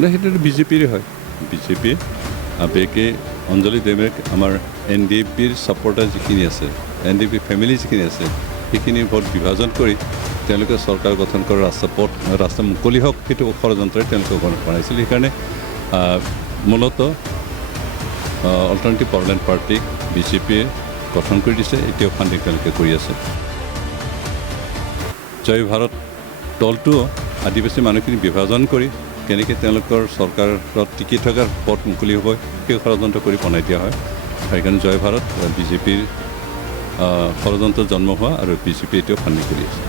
না, সেইটো বিজেপিৰে হয়। বিজেপি আবেগে অঞ্জলি দেৱক আমাৰ NDPৰ ছাপৰ্টাৰ যিখিনি আছে, NDP ফেমিলি যিখিনি আছে, সেইখিনি ভোট বিভাজন কৰি তেওঁলোকে চৰকাৰ গঠন কৰাৰ ৰাস্তা মুকলি হওক, সেইটো ষড়যন্ত্ৰৰে তেওঁলোকে বনাইছিল। সেইকাৰণে মূলতঃ অল্টাৰনেটিভ পাৰ্লামেণ্ট পাৰ্টিক বিজেপিয়ে গঠন কৰি দিছে, এতিয়াও ফাণ্ডিং তেওঁলোকে কৰি আছে। জয় ভাৰত দলটোও আদিবাসী মানুহখিনি বিভাজন কৰি কেনেকৈ তেওঁলোকৰ চৰকাৰত টিকি থকাৰ পথ মুকলি হ'ব, সেই ষড়যন্ত্ৰ কৰি বনাই দিয়া হয়। সেইকাৰণে জয় ভাৰত বিজেপিৰ ষড়যন্ত্ৰ জন্ম হোৱা আৰু বিজেপি এতিয়াও ফাণ্ডিং কৰি আছে।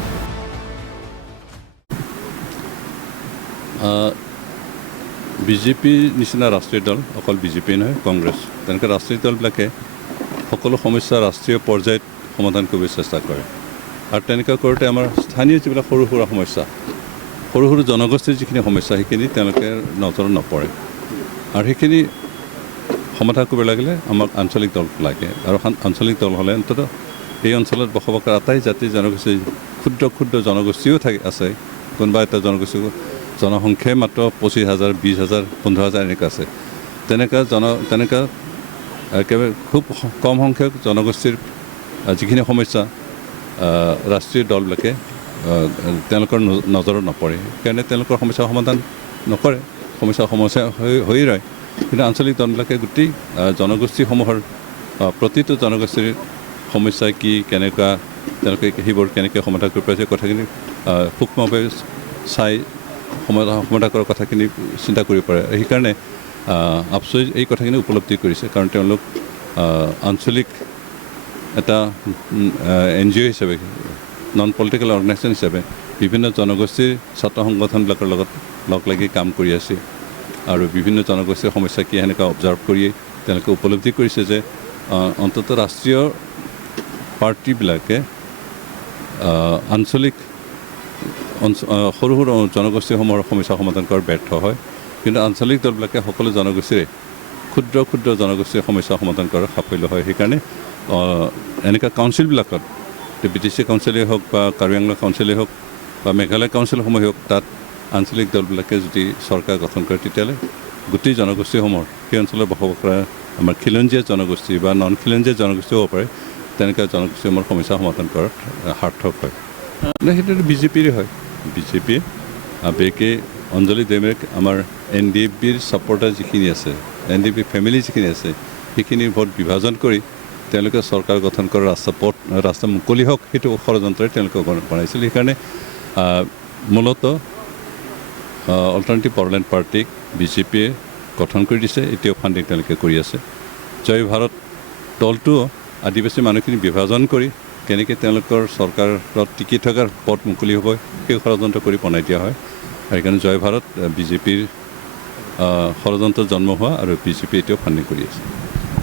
বিজেপিৰ নিচিনা ৰাষ্ট্ৰীয় দল অকল বিজেপি নহয়, কংগ্ৰেছ তেনেকৈ ৰাষ্ট্ৰীয় দলবিলাকে সকলো সমস্যা ৰাষ্ট্ৰীয় পৰ্যায়ত সমাধান কৰিবলৈ চেষ্টা কৰে। আৰু তেনেকুৱা কৰোঁতে আমাৰ স্থানীয় যিবিলাক সৰু সুৰা সমস্যা, সৰু সৰু জনগোষ্ঠীৰ যিখিনি সমস্যা, সেইখিনি তেওঁলোকে নজৰত নপৰে। আৰু সেইখিনি সমাধান কৰিব লাগিলে আমাক আঞ্চলিক দল লাগে। আৰু আঞ্চলিক দল হ'লে অন্ততঃ এই অঞ্চলত বসবাস কৰা আটাই জাতি জনগোষ্ঠী, ক্ষুদ্ৰ ক্ষুদ্ৰ জনগোষ্ঠীও আছে। কোনোবা এটা জনগোষ্ঠী জনসংখ্যাই মাত্ৰ 25,000, 20,000, 15,000 এনেকুৱা আছে। তেনেকুৱা একেবাৰে খুব কম সংখ্যক জনগোষ্ঠীৰ যিখিনি সমস্যা ৰাষ্ট্ৰীয় দলবিলাকে তেওঁলোকৰ নজৰত নপৰে। সেইকাৰণে তেওঁলোকৰ সমস্যাৰ সমাধান নকৰে, সমস্যা হৈ ৰয়। কিন্তু আঞ্চলিক দলবিলাকে গোটেই জনগোষ্ঠীসমূহৰ প্ৰতিটো জনগোষ্ঠীৰ সমস্যা কি, কেনেকুৱা তেওঁলোকে সেইবোৰ কেনেকৈ সমাধান কৰিব পাৰিছে, কথাখিনি সূক্ষ্মভাৱে চাই সমাধান কৰাৰ কথাখিনি চিন্তা কৰিব পাৰে। সেইকাৰণে আপচোই এই কথাখিনি উপলব্ধি কৰিছে, কাৰণ তেওঁলোক আঞ্চলিক এটা NGO হিচাপে, নন পলিটিকেল অৰ্গেনাইজেশ্যন হিচাপে বিভিন্ন জনগোষ্ঠীৰ ছাত্ৰ সংগঠনবিলাকৰ লগত লগ লাগি কাম কৰি আছে। আৰু বিভিন্ন জনগোষ্ঠীৰ সমস্যা কি সেনেকুৱা অবজাৰ্ভ কৰিয়ে তেওঁলোকে উপলব্ধি কৰিছে যে অন্ততঃ ৰাষ্ট্ৰীয় পাৰ্টিবিলাকে আঞ্চলিক সৰু সৰু জনগোষ্ঠীসমূহৰ সমস্যা সমাধান কৰাত ব্যৰ্থ হয়। কিন্তু আঞ্চলিক দলবিলাকে সকলো জনগোষ্ঠীৰে ক্ষুদ্ৰ ক্ষুদ্ৰ জনগোষ্ঠীৰ সমস্যা সমাধান কৰাত সাফল্য হয়। সেইকাৰণে এনেকুৱা কাউন্সিলবিলাকত BTC কাউন্সিলেই হওক বা কাৰ্বি আংলং কাউন্সিলেই হওক বা মেঘালয় কাউন্সিলসমূহেই হওক, তাত আঞ্চলিক দলবিলাকে যদি চৰকাৰ গঠন কৰে, তেতিয়াহ'লে গোটেই জনগোষ্ঠীসমূহৰ সেই অঞ্চলত বসবাস কৰা আমাৰ খিলঞ্জীয়া জনগোষ্ঠী বা নন খিলঞ্জীয়া জনগোষ্ঠীও হ'ব পাৰে, তেনেকুৱা জনগোষ্ঠীসমূহৰ সমস্যা সমাধান কৰাত সাৰ্থক হয়। না, সেইটো বিজেপিৰে হয়। বিজেপিয়ে আবেগে অঞ্জলি দেৱক আমাৰ NDPৰ ছাপৰ্টাৰ যিখিনি আছে, NDP ফেমিলি যিখিনি আছে, সেইখিনি ভোট বিভাজন কৰি তেওঁলোকে চৰকাৰ গঠন কৰাৰ ৰাস্তা মুকলি হওক, সেইটো ষড়যন্ত্ৰৰে তেওঁলোকে বনাইছিল। সেইকাৰণে মূলতঃ অল্টাৰনেটিভ পাৰ্লামেণ্ট পাৰ্টিক বিজেপিয়ে গঠন কৰি দিছে, এতিয়াও ফাণ্ডিং তেওঁলোকে কৰি আছে। জয় ভাৰত দলটোও আদিবাসী মানুহখিনি বিভাজন কৰি কেনেকৈ তেওঁলোকৰ চৰকাৰত টিকি থকাৰ পথ মুকলি হ'ব, সেই ষড়যন্ত্ৰ কৰি বনাই দিয়া হয়। সেইকাৰণে জয় ভাৰত বিজেপিৰ ষড়যন্ত্ৰ জন্ম হোৱা আৰু বিজেপি এতিয়াও ফাণ্ডিং কৰি আছে।